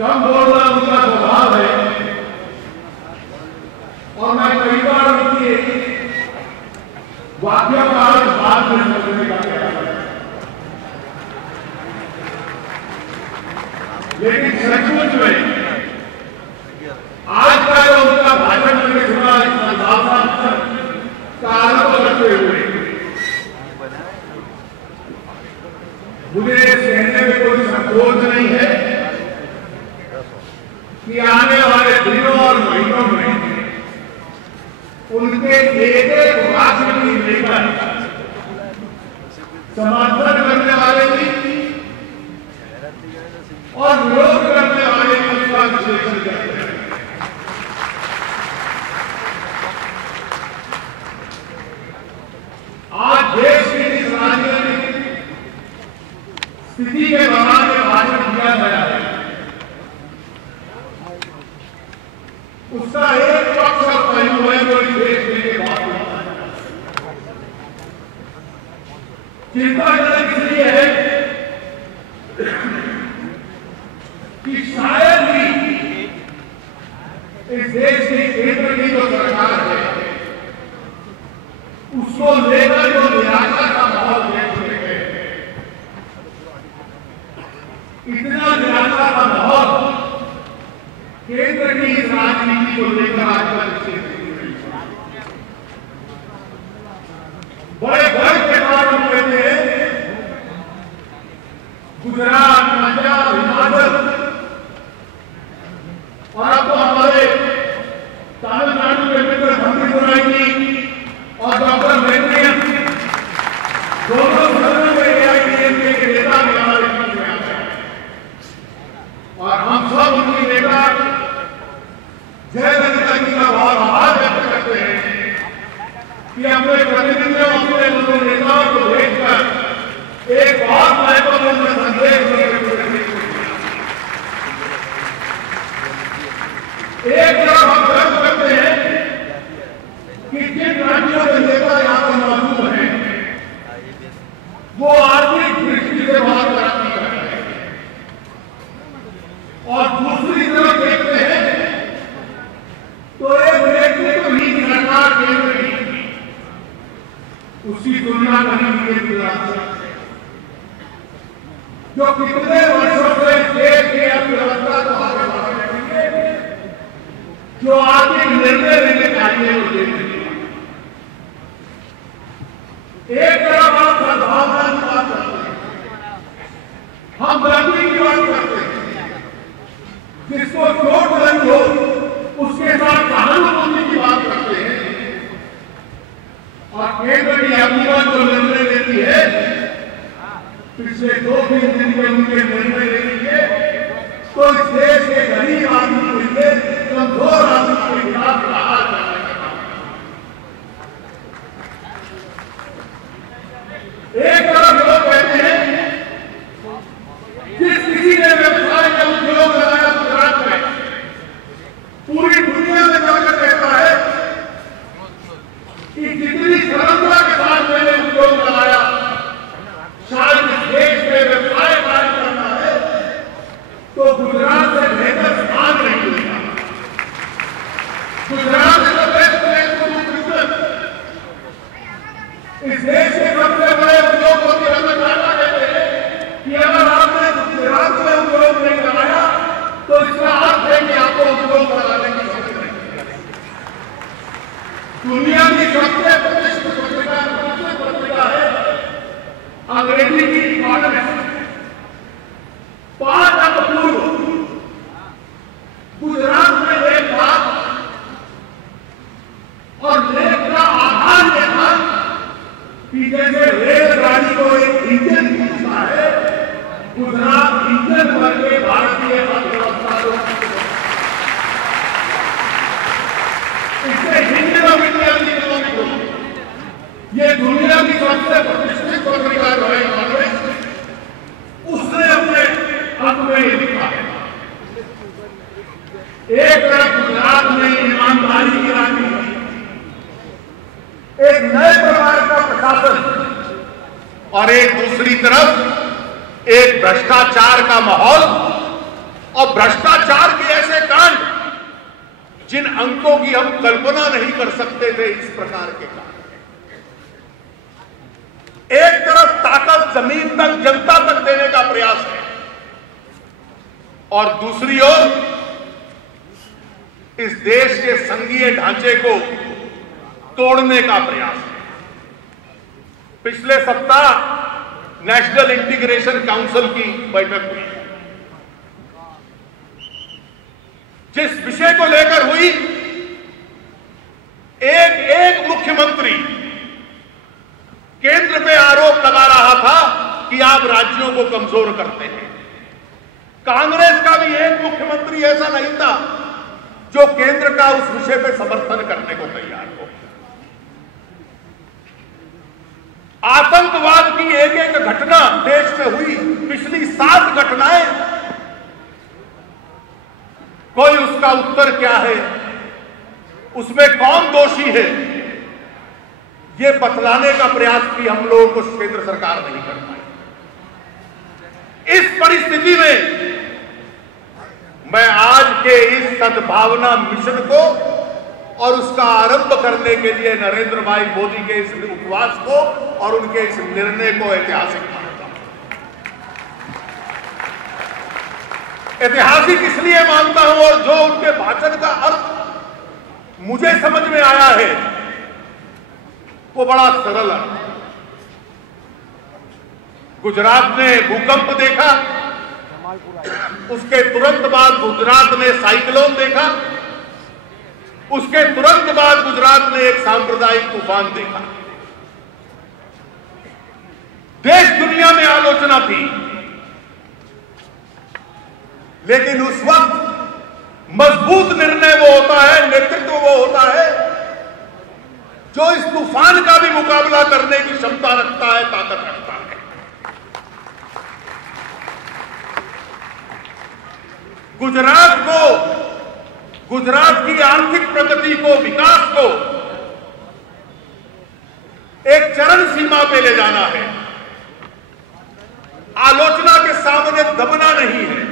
कम बोलना उनका स्वभाव है और मैं कई बार उनके वाक्यों का बात में समझने का प्रयास किया, लेकिन सचमुच में आज का जो उनका भाषण मैंने सुना का आरोप करते हुए मुझे कहने में कोई संकोच नहीं है कि आने वाले दिनों और महीनों में उनके एक एक भाषण की लेकर समर्थन करने वाले भी और विरोध करने वाले भी उसका विश्लेषण करते हैं। आज देश की इस राजनीतिक स्थिति के दौरान जो भाषण दिया गया है उसका एक पक्ष और पहलू है जो इस देश के लिए बहुत चिंताजनक इसलिए है कि शायद ही इस देश की केंद्र की जो सरकार है उसको लेकर जो निराशा का माहौल देख रहे हैं, इतना निराशा का माहौल केंद्र की इस राजनीति को लेकर आजकल बड़े गर्व के साथ हम कहते हैं गुजरात, पंजाब, हिमाचल और अब तो हमारे तमिलनाडु के मित्र थम्बीदुराई जी और डॉक्टर वेंकैया दोनों सदनों में एआईएडीएमके के नेता भी हमारे बीच में आते हैं और हम सब उनकी नेता जयललिता जी का बहुत आभार व्यक्त करते हैं कि अपने प्रतिनिधियों अपने उन नेताओं को भेजकर एक बहुत महत्वपूर्ण संदेश एक तरफ हम गर्व करते हैं कि जिन राज्यों के नेता यहाँ पर मौजूद हैं वो आर्थिक दृष्टि से बहुत तरक्की कर रहे हैं और दूसरी तरफ देखते हैं तो एक नेतृत्वहीन सरकार केंद्र की उसकी तुलना करने के लिए जो कितने वर्षों से देश की अर्थव्यवस्था को आगे बढ़ाने के लिए जो आर्थिक निर्णय लेने चाहिए वो लेते एक तरफ आप सद्भावना की बात करते हैं, हम बंदी की बात करते हैं, जिसको चोट लगी हो उसके साथ सहानुभूति की बात करते हैं और केंद्र की हुकूमत जो निर्णय लेती है पिछले 2-3 दिन के उनके निर्णय लेंगे तो इस देश के गरीब आदमी को लिए कमजोर आदमी के खिलाफ हाल करने का एक तरफ लोग कहते हैं जिस किसी ने व्यवसाय का उद्योग लगाया गुजरात में पूरी दुनिया में जाकर कहता है कि जितनी सरलता के साथ मैंने उद्योग लगाया शायद इस देश में व्यवसाय कार्य करना है तो गुजरात से बेहतर स्थान नहीं मिलेगा। Gujarat is the best place to do business. इस देश के सबसे बड़े उद्योगपति हमें कहना कहते हैं कि अगर आपने गुजरात में उद्योग नहीं लगाया तो इसका अर्थ है कि आपको उद्योग लगाने की जरूरत नहीं। दुनिया की सबसे प्रतिष्ठित पत्रिका है अंग्रेजी की इकोनॉमिस्ट। 5 साल पूर्व गुजरात में एक बात और लेख का आधार यह था कि जैसे रेलगाड़ी को एक इंजन पूछता है गुजरात इंजन भर के भारतीय अर्थव्यवस्था को इससे इंजन ऑफ इंडिया की इकोनॉमी को ये दुनिया की सबसे प्रतिष्ठित पत्रिका जो है उसने अपने हक में ये लिखा है। एक तरफ गुजरात में ईमानदारी की राजनीति, एक नए प्रकार का प्रशासन और एक दूसरी तरफ एक भ्रष्टाचार का माहौल और भ्रष्टाचार के ऐसे कांड जिन अंकों की हम कल्पना नहीं कर सकते थे, इस प्रकार के कांड। एक तरफ ताकत जमीन तक, जनता तक देने का प्रयास है और दूसरी ओर इस देश के संघीय ढांचे को तोड़ने का प्रयास है। पिछले सप्ताह नेशनल इंटीग्रेशन काउंसिल की बैठक हुई, जिस विषय को लेकर हुई, एक मुख्यमंत्री केंद्र पे आरोप लगा रहा था कि आप राज्यों को कमजोर करते हैं। कांग्रेस का भी एक मुख्यमंत्री ऐसा नहीं था जो केंद्र का उस विषय पे समर्थन करने को तैयार हो। आतंकवाद की एक घटना देश में हुई, पिछली 7 घटनाएं, कोई उसका उत्तर क्या है, उसमें कौन दोषी है, ये बतलाने का प्रयास भी हम लोगों को केंद्र सरकार नहीं कर पाई। इस परिस्थिति में मैं आज के इस सद्भावना मिशन को और उसका आरंभ करने के लिए नरेंद्र भाई मोदी के इस उपवास को और उनके इस निर्णय को ऐतिहासिक मानता हूं। ऐतिहासिक इसलिए मानता हूं और जो उनके भाषण का अर्थ मुझे समझ में आया है वो बड़ा सरल है। गुजरात ने भूकंप देखा, उसके तुरंत बाद गुजरात ने साइक्लोन देखा, उसके तुरंत बाद गुजरात ने एक सांप्रदायिक तूफान देखा। देश दुनिया में आलोचना थी, लेकिन उस वक्त मजबूत निर्णय वो होता है, नेतृत्व वो होता है जो इस तूफान का भी मुकाबला करने की क्षमता रखता है, ताकत रखता है। गुजरात की आर्थिक प्रगति को, विकास को एक चरम सीमा पे ले जाना है। आलोचना के सामने दबना नहीं है।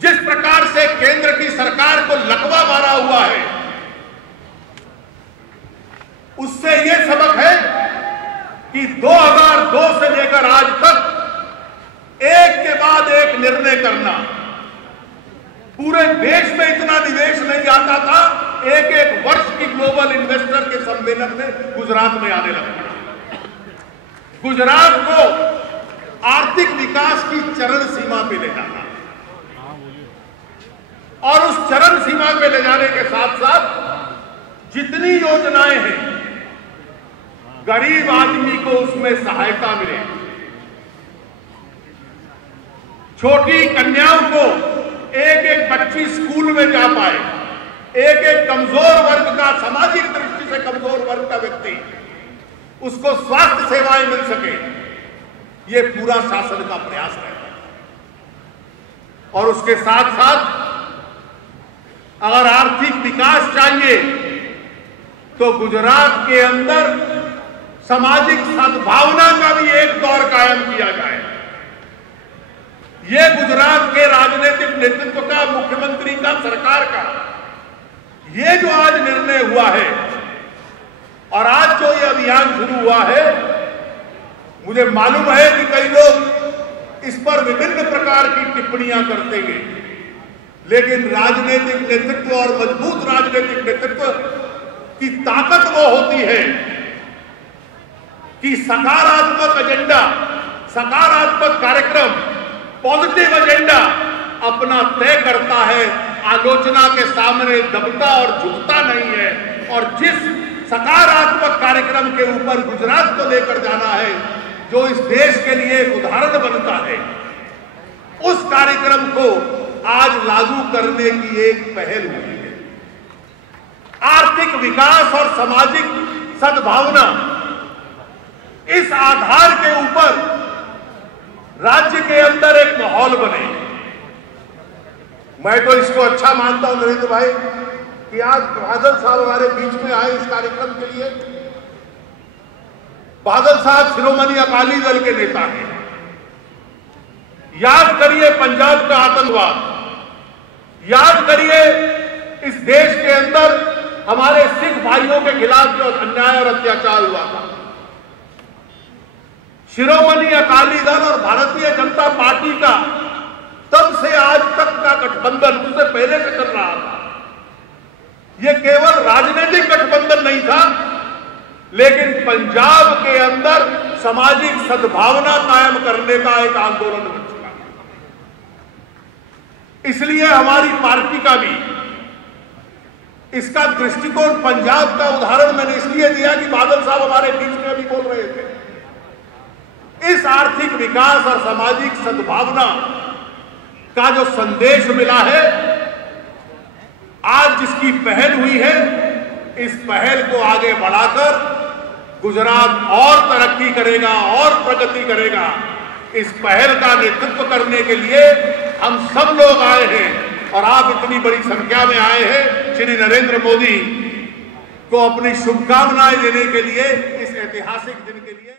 जिस प्रकार से केंद्र की सरकार को लकवा मारा हुआ है, उससे यह सबक है कि 2002 से लेकर आज तक एक के बाद एक निर्णय करना। पूरे देश में इतना निवेश नहीं आता था, एक वर्ष की ग्लोबल इन्वेस्टर के सम्मेलन में गुजरात में आने लगा। गुजरात को आर्थिक विकास की चरम सीमा पे ले जाना और उस चरम सीमा पे ले जाने के साथ साथ जितनी योजनाएं हैं, गरीब आदमी को उसमें सहायता मिले, छोटी कन्याओं को एक बच्ची स्कूल में जा पाए, एक कमजोर वर्ग का, सामाजिक दृष्टि से कमजोर वर्ग का व्यक्ति, उसको स्वास्थ्य सेवाएं मिल सके, ये पूरा शासन का प्रयास है। और उसके साथ साथ अगर आर्थिक विकास चाहिए तो गुजरात के अंदर सामाजिक सद्भावना का भी एक दौर कायम किया जाए। ये गुजरात के राजनीतिक नेतृत्व का, मुख्यमंत्री का, सरकार का ये जो आज निर्णय हुआ है और आज जो ये अभियान शुरू हुआ है, मुझे मालूम है कि कई लोग इस पर विभिन्न प्रकार की टिप्पणियां करते हैं, लेकिन राजनीतिक नेतृत्व और मजबूत राजनीतिक नेतृत्व की ताकत वो होती है कि सकारात्मक एजेंडा, सकारात्मक कार्यक्रम, पॉजिटिव एजेंडा अपना तय करता है, आलोचना के सामने दबता और झुकता नहीं है। और जिस सकारात्मक कार्यक्रम के ऊपर गुजरात को लेकर जाना है, जो इस देश के लिए एक उदाहरण बनता है, उस कार्यक्रम को आज लागू करने की एक पहल हुई है। आर्थिक विकास और सामाजिक सद्भावना, इस आधार के ऊपर राज्य के अंदर एक माहौल बने। मैं तो इसको अच्छा मानता हूं नरेंद्र भाई कि आज बादल साहब हमारे बीच में आए इस कार्यक्रम के लिए। बादल साहब शिरोमणि अकाली दल के नेता हैं। याद करिए पंजाब का आतंकवाद, याद करिए इस देश के अंदर हमारे सिख भाइयों के खिलाफ जो अन्याय और अत्याचार हुआ था। शिरोमणि अकाली दल और भारतीय जनता पार्टी का तब से आज तक का गठबंधन, उससे पहले से चल रहा था। यह केवल राजनीतिक गठबंधन नहीं था, लेकिन पंजाब के अंदर सामाजिक सद्भावना कायम करने का एक आंदोलन बन चुका है। इसलिए हमारी पार्टी का भी इसका दृष्टिकोण, पंजाब का उदाहरण मैंने इसलिए दिया कि बादल साहब हमारे बीच में अभी बोल रहे थे। इस आर्थिक विकास और सामाजिक सद्भावना का जो संदेश मिला है, आज जिसकी पहल हुई है, इस पहल को आगे बढ़ाकर गुजरात और तरक्की करेगा और प्रगति करेगा। इस पहल का नेतृत्व करने के लिए हम सब लोग आए हैं और आप इतनी बड़ी संख्या में आए हैं श्री नरेंद्र मोदी को अपनी शुभकामनाएं देने के लिए, इस ऐतिहासिक दिन के लिए।